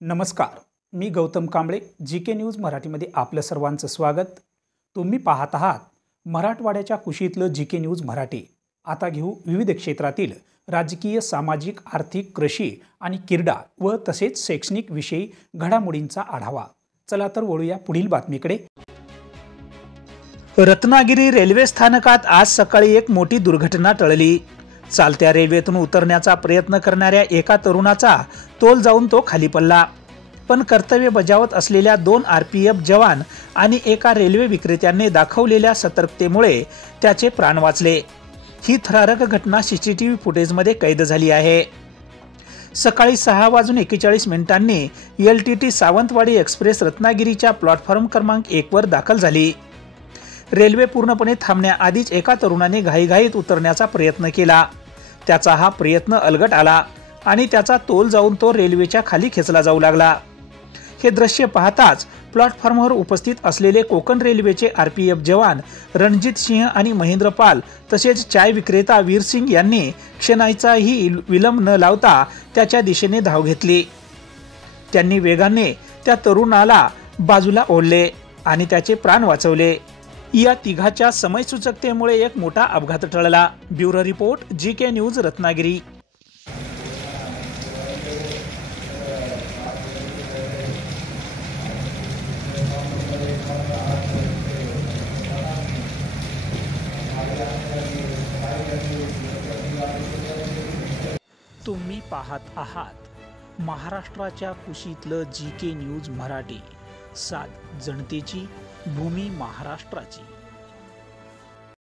नमस्कार, मी Gautam Kamble, GK news मराठीमध्ये आपलं सर्वांचं स्वागत। तुम्ही पाहत आहात मराठवाड्याच्या कुशीतलं जीके न्यूज मराठी। आता घेऊ विविध क्षेत्रातील राजकीय, सामाजिक, आर्थिक, कृषी आणि क्रीडा व तसेच शैक्षणिक विषयी घडामोडींचा आढावा। चला तर वळूया पुढील बातमीकडे। रत्नागिरी रेल्वे स्थानकात आज सकाळी एक मोठी दुर्घटना टळली। चालत्या रेल्वेतून उतरण्याचा प्रयत्न करणाऱ्या एका तरुणाचा तोल जाऊन तो खाली पडला, पण कर्तव्य बजावत असलेल्या 2 RPF जवान आणि एका रेल्वे विक्रेत्याने दाखवलेल्या सतर्कतेमुळे त्याचे प्राण वाचले। ही थरारक घटना CCTV फुटेजमध्ये कैद झाली आहे। सकाळी 6:41 LTT सावंतवाडी एक्सप्रेस रत्नागिरीच्या प्लॅटफॉर्म क्रमांक 1 वर दाखल झाली। रेल्वे पूर्णपणे थांबण्याआधीच एका तरुणाने घाईघाईत उतरण्याचा प्रयत्न केला। त्याचा हा प्रयत्न अलगट आला आणि त्याचा तोल जाऊन तो रेल्वेच्या खाली खेचला जाऊ लागला। हे दृश्य पाहताच प्लॅटफॉर्मवर उपस्थित असलेले कोकण रेल्वेचे RPF जवान रणजित सिंह आणि महेंद्र पाल तसेच चाय विक्रेता वीर सिंग यांनी क्षणाचाही विलंब न लावता त्याच्या दिशेने धाव घेतली। त्यांनी वेगाने त्या तरुणाला बाजूला ओढले आणि त्याचे प्राण वाचवले। या तिघाच्या समयसूचकतेमुळे एक मोठा अपघात टळला। Bureau report, GK news Ratnagiri. तुम्ही पाहत आहात महाराष्ट्राच्या कुशीतलं जीके न्यूज मराठी। सात जनतेची, भूमी महाराष्ट्राची।